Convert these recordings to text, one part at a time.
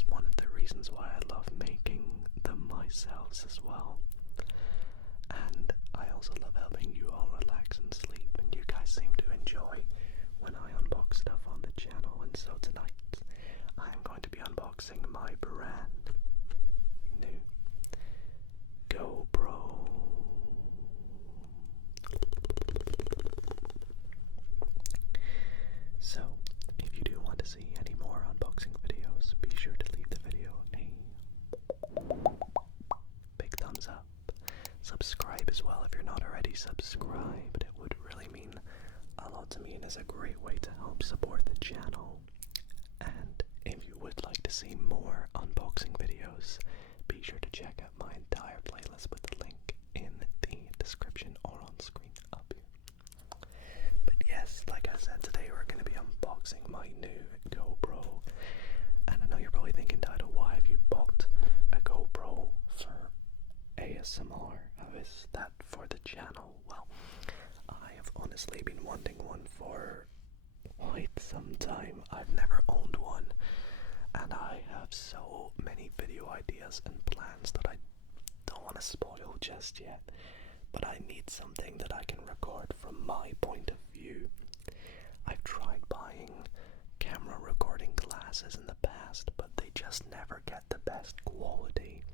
that's one of the reasons why I love making them myself as well. And I also love helping you all relax and sleep, and you guys seem to enjoy when I unbox stuff on the channel. And so tonight I am going to be unboxing my brand new GoPro. So, if you do want to see any more unboxing videos, be sure to leave the video a big thumbs up. Subscribe as well if you're not already subscribed. It would really mean a lot to me and is a great way to help support the channel. And if you would like to see more unboxing videos, be sure to check out my entire playlist with the link in the description or on screen up here. But yes, like I said, today we're going to be unboxing my new GoPro. And I know you're probably thinking, Dido, why have you bought a GoPro for ASMR? How is that for the channel? Well, I have honestly been wanting one for quite some time. I've never owned one, and I have so many video ideas and plans that I don't want to spoil just yet. But I need something that I can record from my point of view. I've tried buying camera recording glasses in the past, but they just never get the best quality.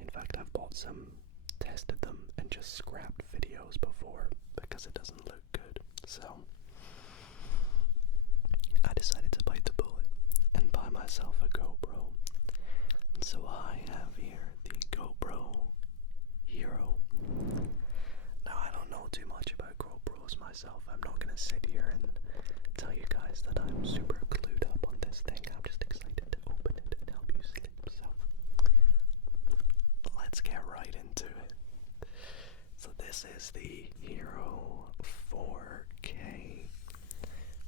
In fact, I've bought some, tested them, and just scrapped videos before because it doesn't look good. So I decided to bite the bullet and buy myself a GoPro. And so I have here the GoPro Hero. Now, I don't know too much about GoPros myself. I'm not going to sit here and tell you guys that I'm super clued up on this thing. I'm just excited to open it and help you sleep. So let's get right into it. So this is the Hero 4K.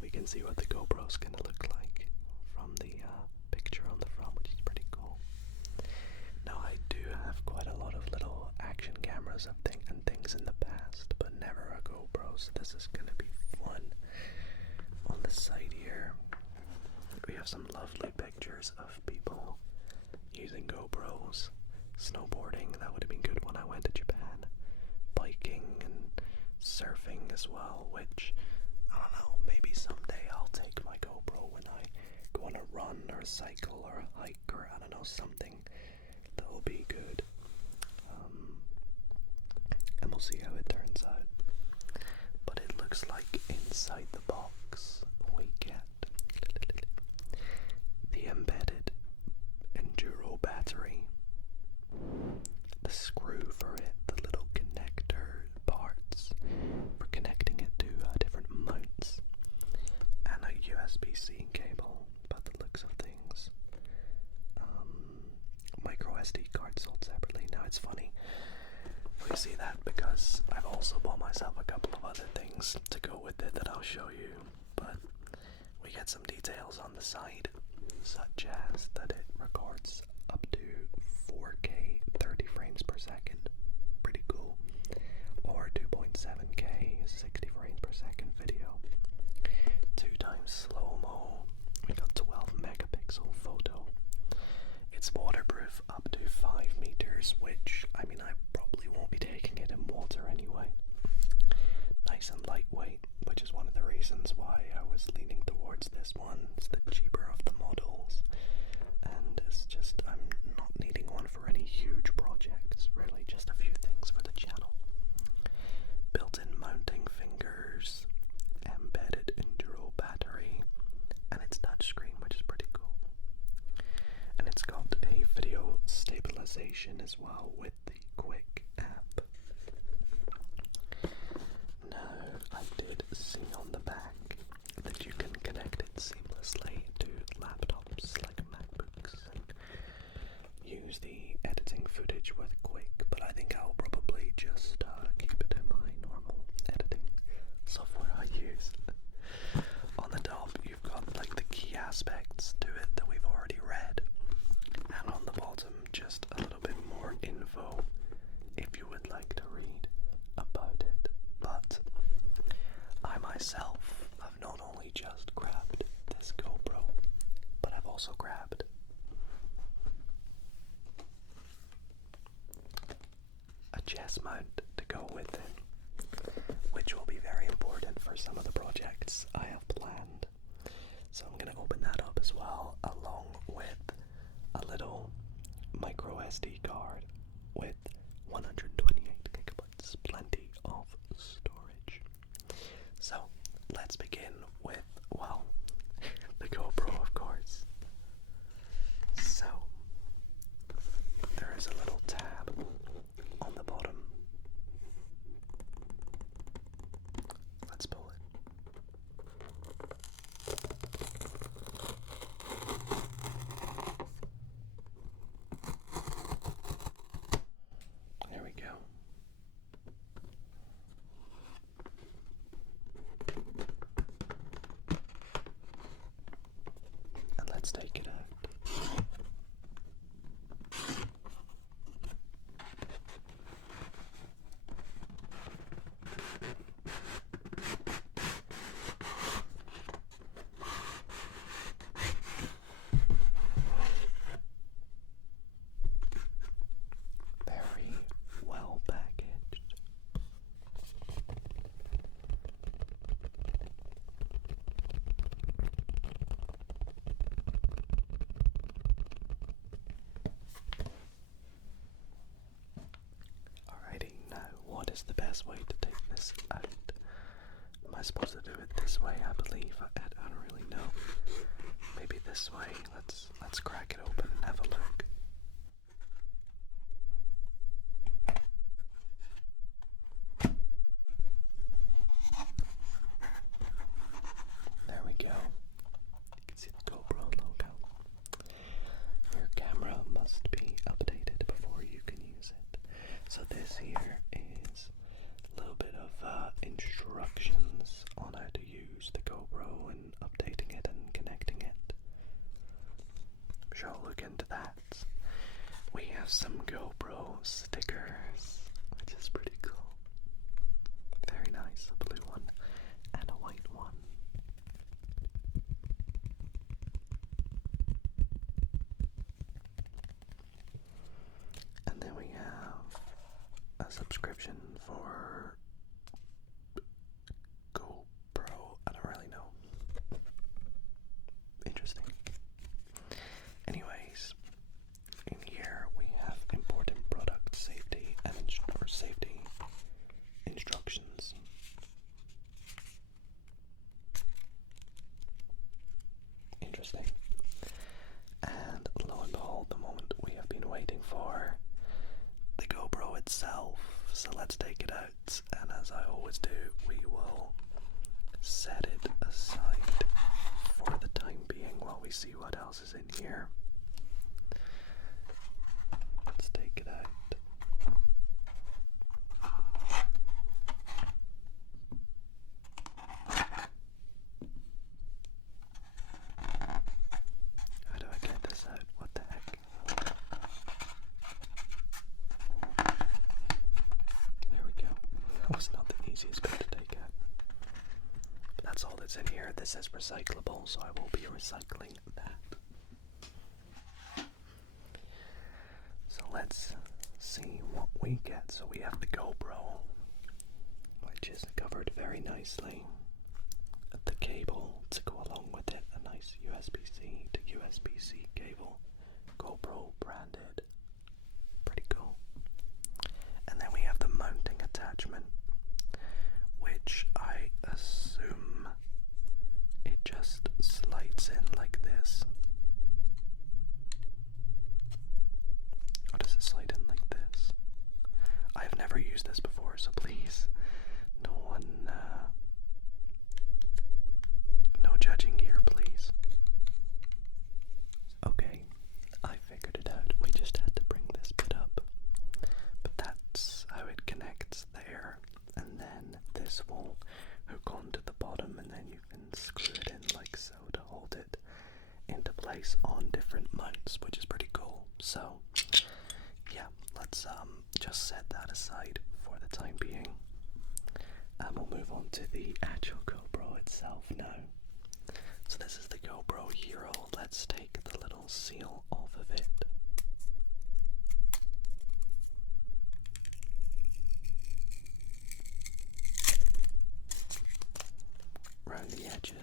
We can see what the GoPro's going to look like from the picture on the front, which is pretty cool. Now, I do have quite a lot of little action cameras and things in the past, but never a GoPro, so this is going to be fun. On the side here, we have some lovely pictures of people using GoPros. Snowboarding, that would have been good when I went to Japan. Biking and surfing as well, which, I don't know, maybe someday I'll take my GoPro when I go on a run or a cycle or a hike or, I don't know, something that will be good. And we'll see how it turns out. But it looks like inside the box we get the embedded Enduro battery, the screw for it, the little connector parts for connecting it to different mounts, and a USB-C cable by the looks of things. Micro SD card sold separately. Now it's funny we see that because I've also bought myself a couple of other things to go with it that I'll show you, but we get some details on the side, such as that it records up to 4K 30 frames per second, pretty cool, or 2.7K 60 frames per second video, 2x slow-mo, we got 12 megapixel photo, it's waterproof up to 5 meters, which, I mean, I probably won't be taking it in water anyway. Nice and lightweight, which is one of the reasons why I was leaning towards this one. It's the cheaper of the models, and it's just, I'm not needing one for any huge projects, really, just a few things for the channel. Built-in mounting fingers, embedded Enduro battery, and it's touchscreen, which is pretty cool. And it's got a video stabilization as well with the Quick app. Now, I did see on the back that you can connect it seamlessly to laptops like MacBooks and use the editing footage with Quick, but I think I'll probably just keep it in my normal editing software I use. On the top, you've got like the key aspects to it that we've already read, and on the bottom, just a little bit more info So I'm going to open that up as well, along with a little micro SD card with 128 gigabytes, plenty of storage. So let's begin with, well, the GoPro, of course. So there is a little tab on the bottom. Let's pull it. There we go. And let's take it out. Very well packaged. Alrighty, now what is the best way to take this out? Am I supposed to do it this way? I believe. I don't really know. Maybe this way. Let's crack it open and have a look. There we go. You can see the GoPro logo. Your camera must be updated before you can use it. So this here is a little bit of instructions on how to use the GoPro and updating it and connecting it. I'm sure I'll look into that. We have some GoPro stickers, which is pretty cool. Very nice, a blue one and a white one. And then we have a subscription for GoPro. I don't really know. Interesting. Anyways, in here we have important product safety and safety instructions. Interesting. And lo and behold, the moment we have been waiting for, the GoPro itself. So let's take it out, and as I always do, we will set it aside for the time being while we see what else is in here. Let's take it out. How do I get this out? What the heck? There we go. That was not the easiest bit to take out. But that's all that's in here. This is recyclable, so I will be recycling that. So let's see what we get. So we have the GoPro, which is covered very nicely. The cable to go along with it, a nice USB-C to USB-C cable, GoPro branded, pretty cool. And then we have the mounting attachment, which I assume it just slides in like this. Or does it slide in like this? I've never used this before, so please, no one, no judging here, please. Okay, I figured it out. We just had to bring this bit up. But that's how it connects there. And then this will hook onto the bottom, and then you can screw it in like so to hold it into place on different mounts, which is pretty cool. So, yeah, let's just set that aside for the time being. And we'll move on to the actual GoPro itself now. So this is the GoPro Hero. Let's take the little seal off of it. Round the edges.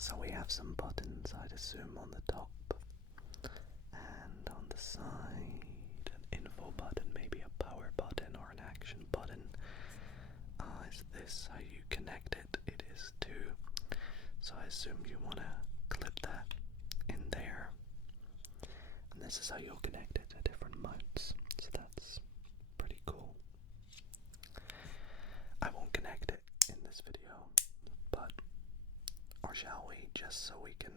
So we have some buttons, I'd assume, on the top and on the side, an info button, maybe a power button or an action button. Is this how you connect it? It is too. So I assume you want to clip that in there. And this is how you'll connect it to different mounts. So that's pretty cool. I won't connect it in this video, but, or shall we, just so we can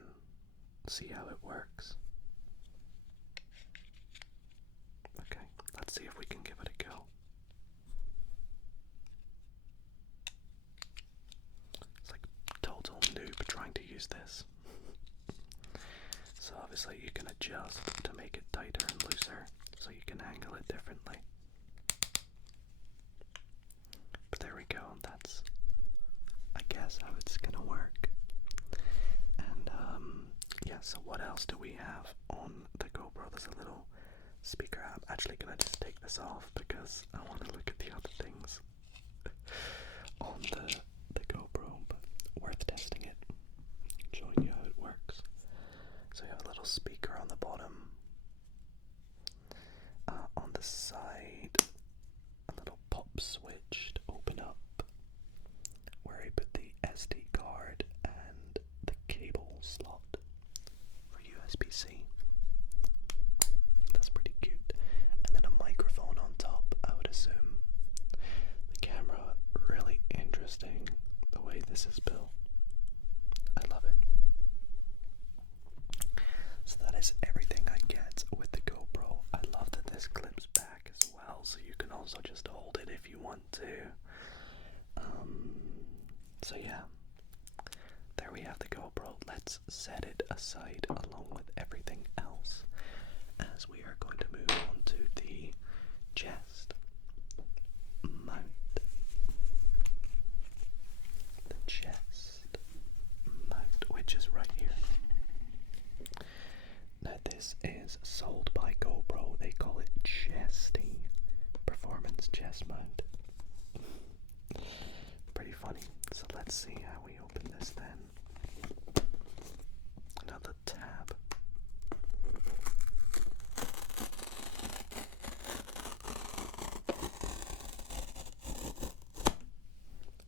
see how it works. Okay, let's see if we can give it a go. It's like total noob trying to use this. So obviously you can adjust to make it tighter and looser, so you can angle it differently. But there we go, that's, I guess, how it's gonna work. And yeah, so what else do we have on the GoPro? There's a little speaker. I'm actually gonna just take this off because I want to look at the other things on the GoPro, but worth testing it, showing you how it works. So you have a little speaker on the bottom, on the side, a little pop switch to open up where you put the SD card and the cable slot for USB-C. That's pretty cute. And then a microphone on top, I would assume. The camera, really interesting the way this is built. I love it. So that is everything I get with the GoPro. I love that this clips back as well, so you can also just hold it if you want to. So yeah, there we have the GoPro. Let's set it aside along with everything else, as we are going to move on to the chest mount. The chest mount, which is right here. Now this is sold by GoPro. They call it Chesty Performance Chest Mount. Pretty funny. So let's see how we open this then. Another tab.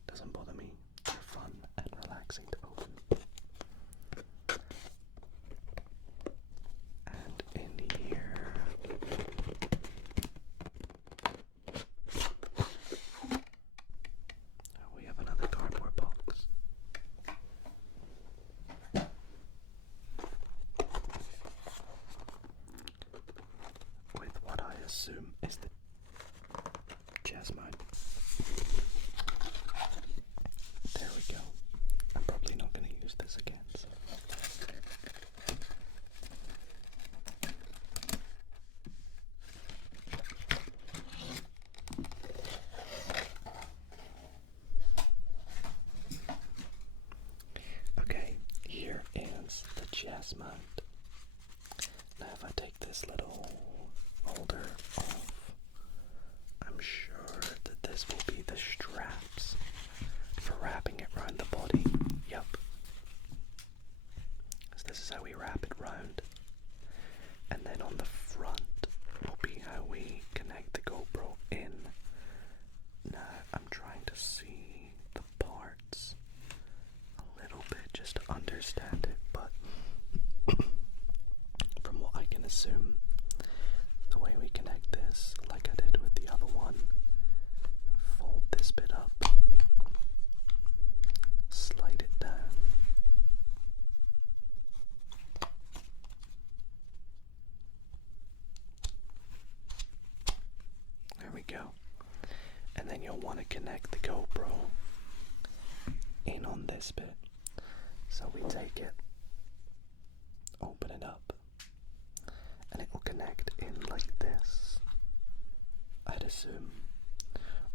Doesn't bother me. They're fun and relaxing to open. And in here we have another cardboard box. With what I assume is the chest mount. There we go. I'm probably not going to use this again. So. Okay, here is the chest mount. Now if I take this little holder off, I'm sure that this will be the straps for wrapping it around the body. Yep. So this is how we wrap it round. And then on the front will be how we connect the GoPro in. Now I'm trying to see the parts a little bit just to understand it, but from what I can assume, the way we connect this, like I did with the other one, fold this bit up, slide it down, there we go, and then you'll want to connect the GoPro in on this bit. So we take it, open it up, and it will connect in like this, I'd assume.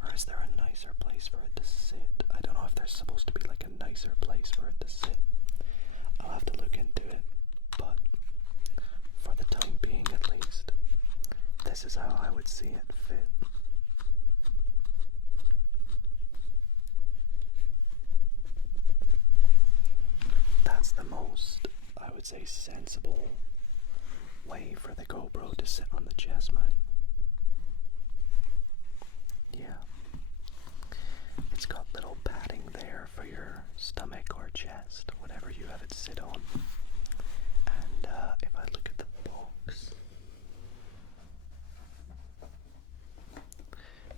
Or is there a nicer place for it to sit? I don't know if there's supposed to be like a nicer place for it to sit. I'll have to look into it, but for the time being at least, this is how I would see it fit. That that's the most, I would say, sensible way for the GoPro to sit on the chest mount. Yeah. It's got little padding there for your stomach or chest, whatever you have it sit on. And if I look at the box,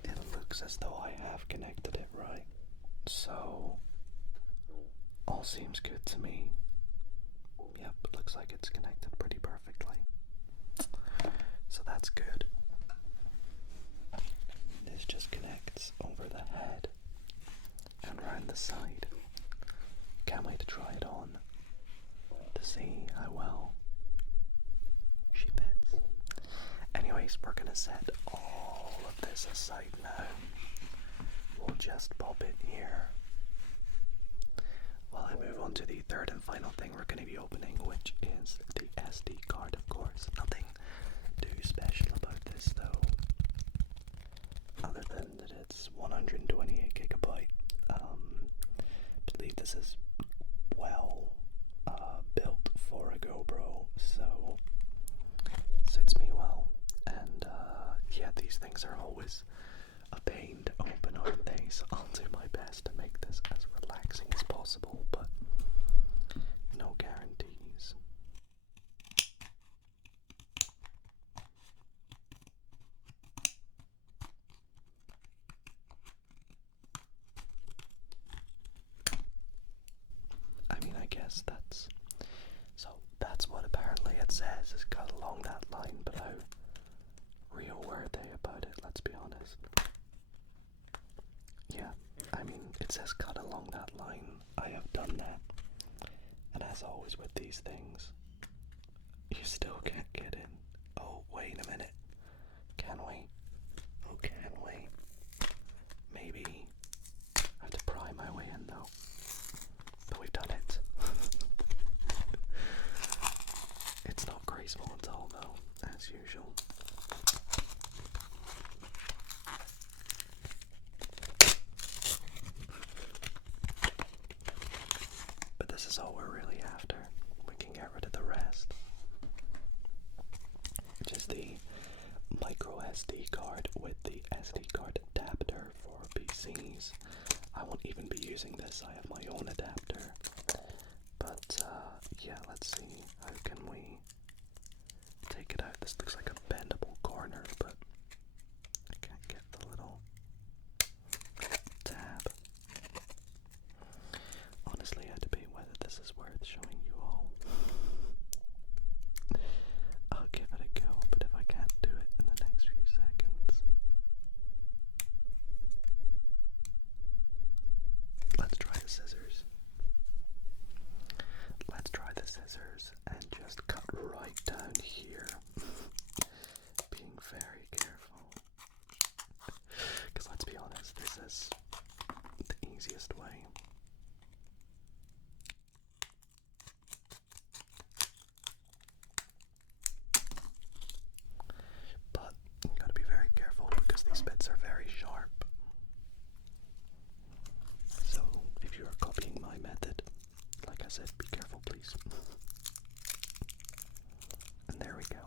it looks as though I have connected it right. So, all seems good to me. Yep, it looks like it's connected pretty perfectly. So that's good. This just connects over the head and around the side. Can't wait to try it on to see how well she fits. Anyways, we're gonna set all of this aside now. We'll just pop it here while I move on to the third and final thing we're going to be opening, which is the SD card, of course. Nothing too special about this though, other than that it's 128 gigabyte. I believe this is well built for a GoPro, so suits me well. And yeah, these things are always a pain to open, aren't they? So I'll do my best to make this as relaxing as possible, but no guarantees. I mean, I guess that's what apparently it says. It's cut along that line, but how real were they about it? Let's be honest. Yeah, I mean, it says cut along that line. I have done that. And as always with these things, you still can't get in. Oh, wait a minute. Can we? Oh, can we? Maybe. I have to pry my way in though. But we've done it. It's not graceful at all though, as usual. But this is all we're really after. We can get rid of the rest. Which is the micro SD card with the SD card adapter for PCs. I won't even be using this, I have my own adapter. But yeah, let's see, how can we take it out? This looks like a bendable corner, but I can't get the little tab. Honestly, I debate whether this is worth showing you all. I'll give it a go, but if I can't do it in the next few seconds, let's try the scissors. Let's try the scissors and just cut right down here. Being very careful. Because let's be honest, this is the easiest way. But you gotta be very careful because these bits are very sharp. So if you are copying my method, like I said, be careful please. And there we go.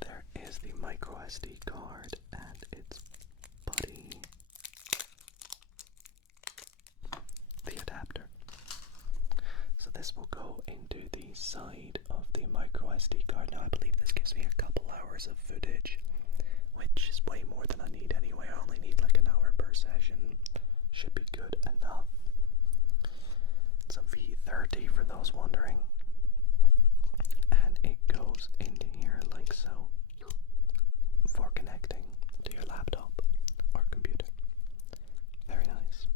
There is the micro SD card and its buddy, the adapter. So this will go into the side of the micro SD card. Now I believe this gives me a couple hours of footage, which is way more than I need anyway. I only need like an hour per session. Should be good enough. It's a V30 for those wondering. And it goes into here like so for connecting to your laptop or computer. Very nice.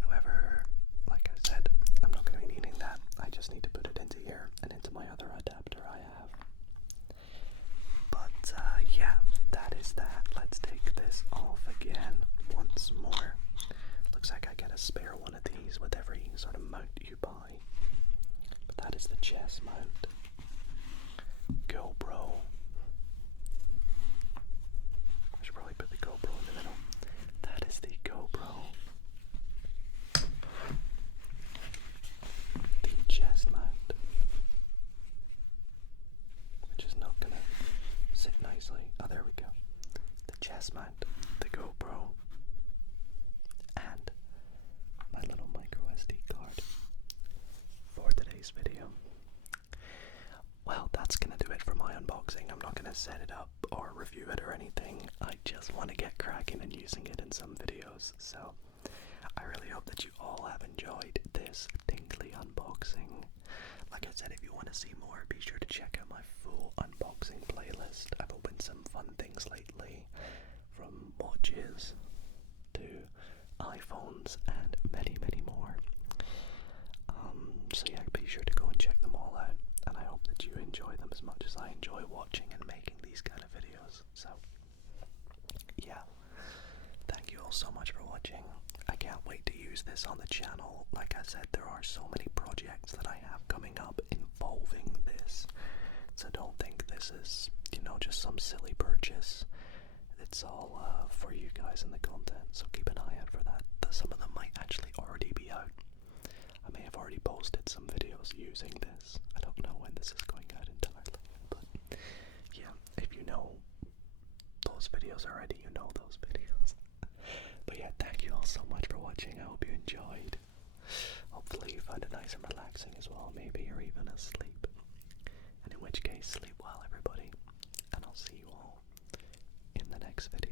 However, like I said, I'm not going to be needing that. I just need to put it into here and into my other adapter I have. But yeah, that is that. Let's take this off again once more. Looks like I get a spare one of these with every sort of mount you buy. But that is the chest mount. GoPro. I should probably put the GoPro in the middle. That I said, if you want to see more, be sure to check out my full unboxing playlist. I've opened some fun things lately, from watches to iPhones and many, many more. So yeah, be sure to go and check them all out, and I hope that you enjoy them as much as I enjoy watching and making these kind of videos. So yeah, thank you all so much for watching. I can't wait to use this on the channel. Like I said, there are so many projects that I have coming up involving this, so don't think this is, you know, just some silly purchase. It's all for you guys in the content, so keep an eye out for that. Some of them might actually already be out. I may have already posted some videos using this. I don't know when this is going out entirely, but yeah, if you know those videos already, you know those videos. But yeah, thank you all so much for watching. I hope you enjoyed. Hopefully you found it nice and relaxing as well. Maybe you're even asleep. And in which case, sleep well, everybody. And I'll see you all in the next video.